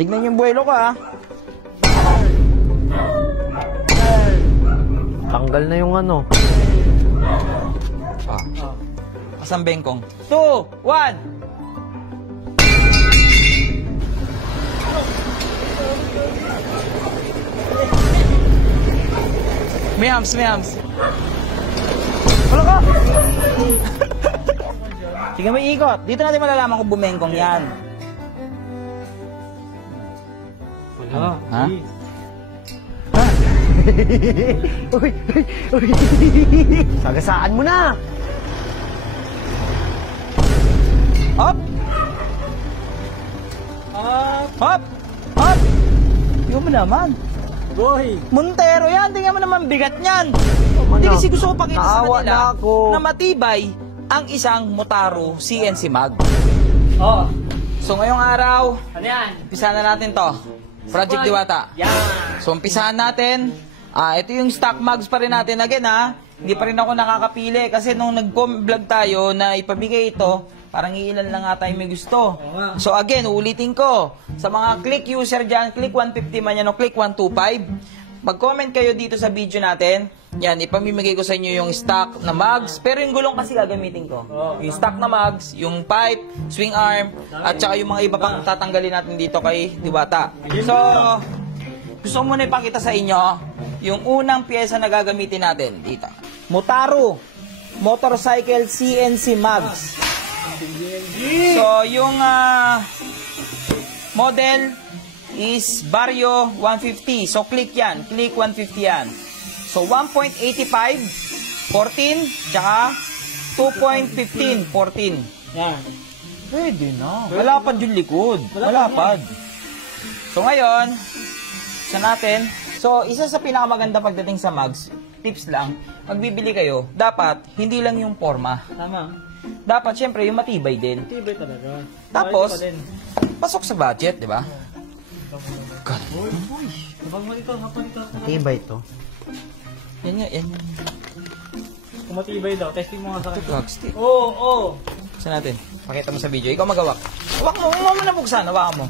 Tignan yung buwelo ko, ha. Tanggal na yung ano. Asang bengkong? 2, 1. Mayams. Wala ka! Sige, may ikot. Dito natin malalaman kung bumengkong yan. Wala. Ha? Uy. Sagasaan mo na. Hop! Hop! Tingnan mo naman. Boy. Montero yan. Tingnan mo naman bigat niyan. Hindi kasi gusto ko pakita sa Naawa kanila na ako. na matibay ang isang Motaro CNC Mag. Oh. So ngayong araw, Ano yan? umpisa na natin to. Project Diwata. Yan. So umpisahan natin. Ito yung stock mags pa rin natin again, ha. Hindi pa rin ako nakakapili kasi nung nag-vlog tayo na ipabigay ito, parang iilan lang nga tayo may gusto. So again, ulitin ko. Sa mga click user dyan, click 150 man yan o click 125. Mag-comment kayo dito sa video natin. Yan, ipamimigay ko sa inyo yung stock na mugs. Pero yung gulong kasi gagamitin ko. Yung stock na mugs, yung pipe, swing arm, at saka yung mga iba pang tatanggalin natin dito kay Diwata. So, gusto ko muna ipakita sa inyo yung unang pyesa na gagamitin natin dito. Motaro Motorcycle CNC Mugs. So, yung model is Vario 150. So, click yan. Click 150 yan. So, 1.85, 14, tsaka 2.15, 14. Yan. Pwede na. Malapad yung likod. Malapad. So, ngayon, isa natin. So, isa sa pinakamaganda pagdating sa mugs, tips lang, magbibili kayo, dapat, hindi lang yung forma. Tama. Dapat, syempre, yung matibay din. Tibay talaga. Tapos, pasok sa budget, di ba? God. Kapag mo dito, kapag dito. Matibay to. Yan nga, yan. Kung matibay daw, testing mo nga sa akin. Stick. Oo. Saan natin? Pakita mo sa video. Ikaw magawak. Hawak mo. Huwag mo na buksan. Hawakan mo.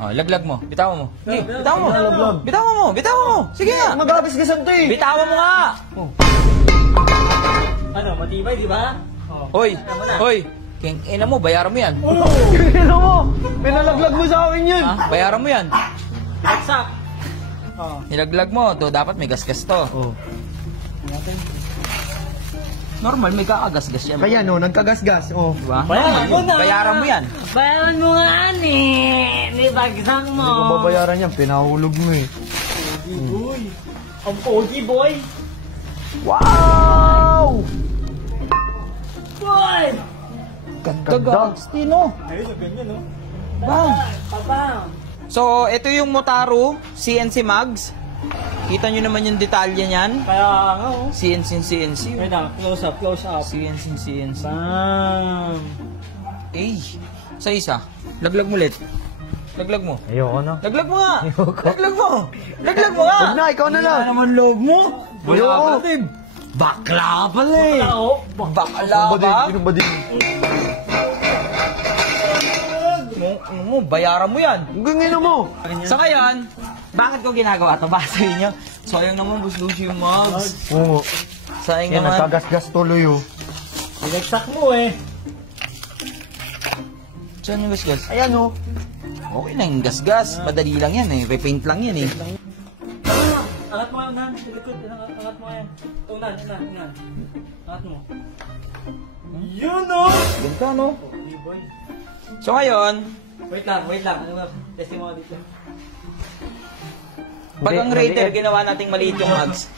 Oh, laglag mo. Bitawan mo. Hey, bitawan mo. Bitawan mo. Bitawan mo. Sige nga. Magkakabis-gasan to eh. Bitawan mo nga. Ano, matibay, di ba? Hoy. Hoy. Ina mo, bayaran mo yan. Kino mo? Pinalaglag mo sa akin yun. Ha? Bayaran mo yan. Pinagsak. Nilaglag mo. To, dapat may gasgas to. Oh. Normal, may kakagasgas yan. Kaya no, nagkagasgas. Oh. Diba? Bayaran mo na. Bayaran mo yan. Bayaran mo nga, May bagsak mo. Hindi ko babayaran yan. Pinahulog mo eh. Boy. Ang pogi, boy. Wow! Boy! Ganda, Tino. Ayos, ang ganyan, no? Bang. Pabang. So, ito yung Motaro CNC Mugs. Kita nyo naman yung detalye niyan. Kaya nga, oh. CNC. Wait lang, close up. CNC. Bam! Eh, sa isa. Laglag mo ulit. Laglag mo. Ayoko na. Laglag mo nga. Laglag mo. Laglag mo nga. Huwag na, ikaw na lang. Wala naman loob mo. Ayoko. Bakla pala eh. Bakla ba? Sino ba din? Mo, bayaran mo yan. Ang gangin mo. So ngayon, bakit ko ginagawa ito? Baka sabihin nyo, sayang naman buslusi yung mugs. Oo. Sayang Yan, naman. nagkagasgas tuloy oh. Pinagsak mo, eh. Saan yung gasgas? Ayan oh. Okay lang yung gasgas. Madali lang yan eh. Paint lang yan eh. Angat mo yan, Nan. Sa likod. Angat mo yan. Unan. Angat mo. Yun, oh! Ganda no? Okay, boy. So ngayon, Wait lang. Ano nga? Testing mo dito. pag ang rater ginawa nating maliit yung mugs,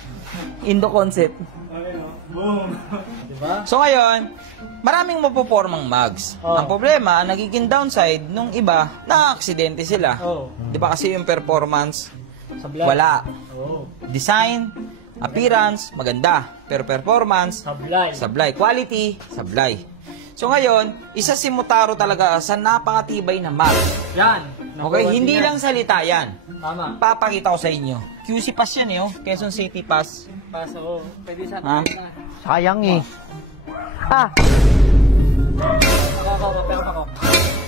Indo concept. Okay, no? Boom! Diba? So ngayon, maraming mapopormang mugs. Oh. Ang problema, nagiging downside nung iba, na-aksidente sila. Oh. Di ba kasi yung performance, Sablay. wala. Oh. Design, appearance, maganda. Pero performance, Sablay. sablay. Quality, sablay. So ngayon, isa si Motaro talaga sa napakatibay na mag. Yan. Okay, hindi lang salita yan. Tama. Papakita ko sa inyo. QC Pass yan eh, oh. Quezon City Pass. Paso ko. Pwede sa Ha? Sayang eh. Ah!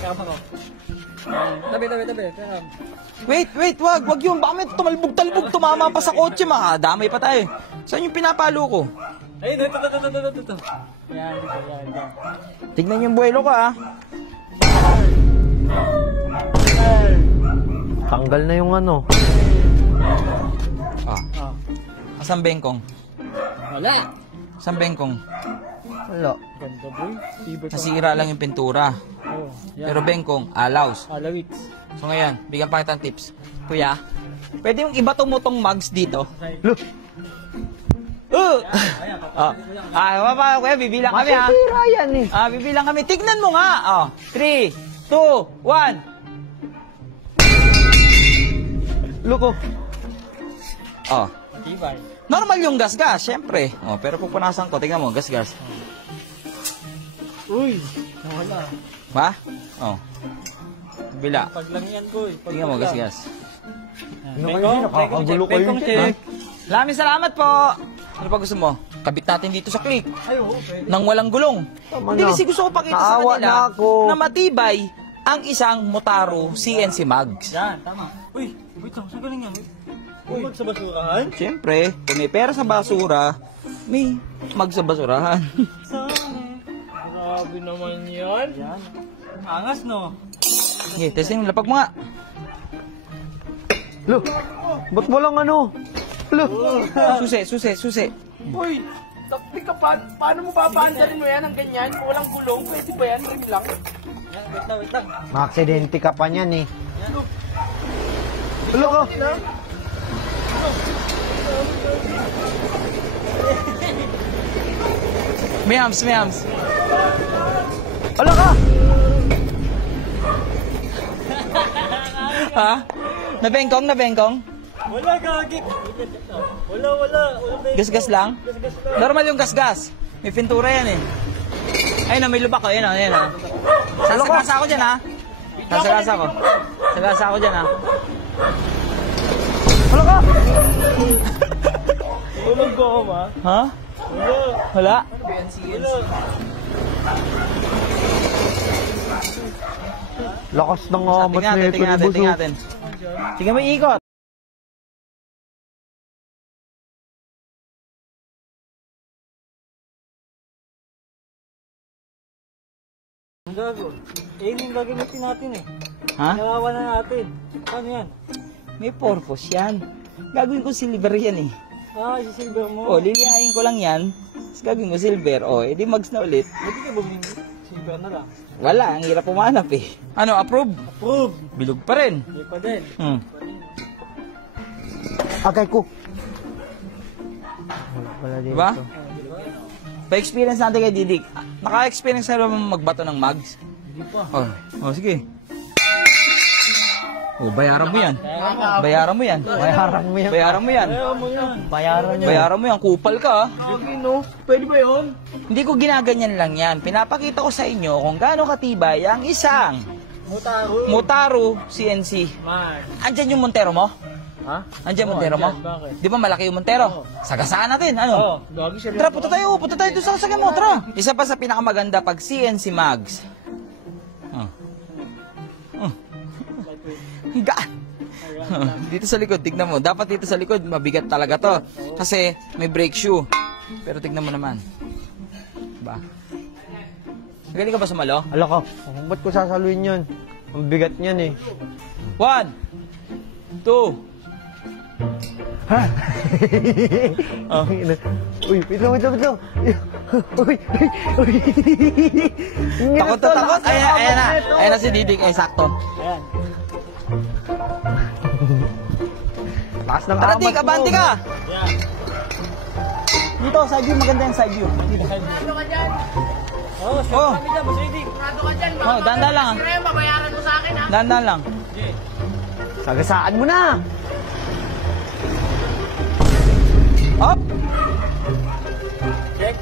Ako. Tabi. Tara. Wait, wag yun. Baka may tumalbog-talbog, tumama pa sa kotse, makadamay pa tayo. Saan yung pinapalo ko? Ayun, ito. Yan, dito. Tignan yung buwelo ko, ah. Tanggal na yung ano. Ah, Ah. asan bengkong? Wala. Asan bengkong? Wala. Ganda boy. Tibay pa. Nasira lang yung pintura. Oh, yan. Pero bengkong, alaws. Alawits. So ngayon, bigyan pa kita ng tips. Kuya, pwede mong ibato mo tong mugs dito? Look. Kuya, bibilang kami, ha? Masisira yan eh. Bibilang kami. Tignan mo nga. 3, 2, 1. Look oh. Tibay. Normal yung gasgas, syempre. Pero pupunasan ko, tignan mo, gasgas. Uy, wala. Ba? Bila. Pag lang yan boy. Tingnan mo, gasgas. Nakakagulo kayo Bengkong dyan, check. Maraming salamat po. Ano pa gusto mo? Kabit natin dito sa click. Ay, oo, pwede. Nang walang gulong. Tama Hindi na. kasi gusto ko pakita sa Naawa kanila na ako. na matibay ang isang Motaro CNC mugs. Yan, tama. Uy, wait lang. Saan galing yan? Uy, mag sa basurahan? Siyempre, kung may pera sa basura, may mag sa basurahan. Saan? Grabe naman yan. Yan. Angas, no? Sige, testing, lapag mo nga. Look. Ba't walang ano? Look. Susi. Uy, takti ka pa. Paano mo papaandalin mo yan ng ganyan? Kung walang gulong, pwede ba yan? Sige lang. Yan, wait lang. Maaksidente ka pa niyan eh. Look oh. Mayams. Wala ka. Ha? Nabengkong? Wala, gagi. Wala. Gasgas lang? Gas lang. Normal yung gasgas. May pintura yan eh. Ayun na, may lubak ko. Ayun na. Sasagasa ako dyan, ha? Sasagasa ako dyan, ha? Wala ka. Walang goma. Ha? Wala? Lakas ng amat na ito ni Buso. Tingnan natin. Tingnan mo ikot. Ang gago. Yun yung gagamitin natin eh. Ha? Nawawa na natin. Paano yan? May purpose yan. Gagawin ko silver yan eh. Isisilver mo. Lilihain ko lang yan. Tapos gagawin ko silver. Edi mags na ulit. Pwede ka bumili. Silver na lang. Wala, ang hirap pumanap eh. Ano, approve? Approve. Bilog pa rin. Hindi pa din. Agay ko. Wala dito. Diba? Pa-experience natin kay Didik. Naka-experience na naman magbato ng mugs? Hindi pa. Sige. Bayaran mo yan. Bayaran mo yan. Bayaran mo yan. Bayaran mo yan. Ayaw mo yan. Bayaran niya. Bayaran mo yan. Kupal ka, ha? Pwede ba yun? Hindi ko ginaganyan lang yan. Pinapakita ko sa inyo kung gaano katibay ang isang Mutaro. Motaro CNC. Man. Andyan yung Montero mo? Ha? Andyan Oo, Montero mo? andyan. Bakit? Di ba malaki yung Montero? Sagasaan natin. Ano? Gagi siya. Tara, punta tayo doon sa sasakyan mo, tara. Isa pa sa pinakamaganda pag CNC mags. Gaan. Dito sa likod, tignan mo. Dapat dito sa likod, mabigat talaga to. Kasi may brake shoe. Pero tignan mo naman. Diba? Magaling ka ba sumalo? Ala ka. Ba't ko sasaluin yun? Ang bigat niyan eh. 1, 2. Uy, wait lang. Uy. Takot na takot. Ayan na si Didik. Ay, sakto. Ayan. Lakas ng Tara, amat Dik, mo. abante ka. Yan. Dito, side view. Maganda yung side view. Dito. Ano ka dyan? Oh, Oh. sure kami dyan, Basidik. Sigurado ka dyan. Dandan lang. Siyempre, mabayaran mo sa akin, ha? Dandan lang. Sagasaan mo na. Up. Check.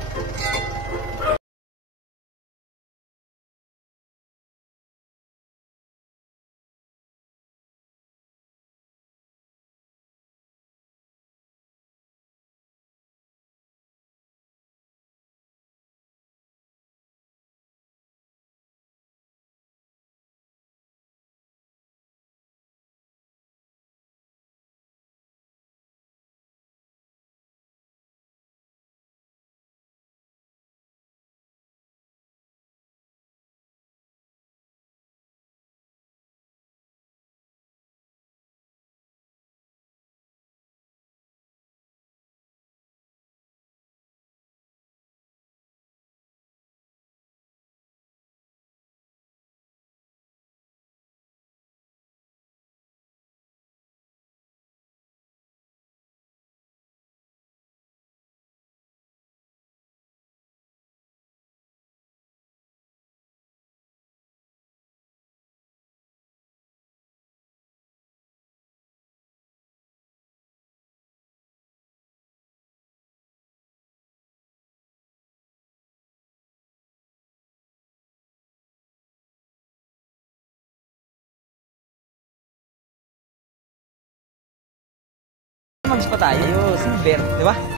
mags pa tayo. Silver, di ba?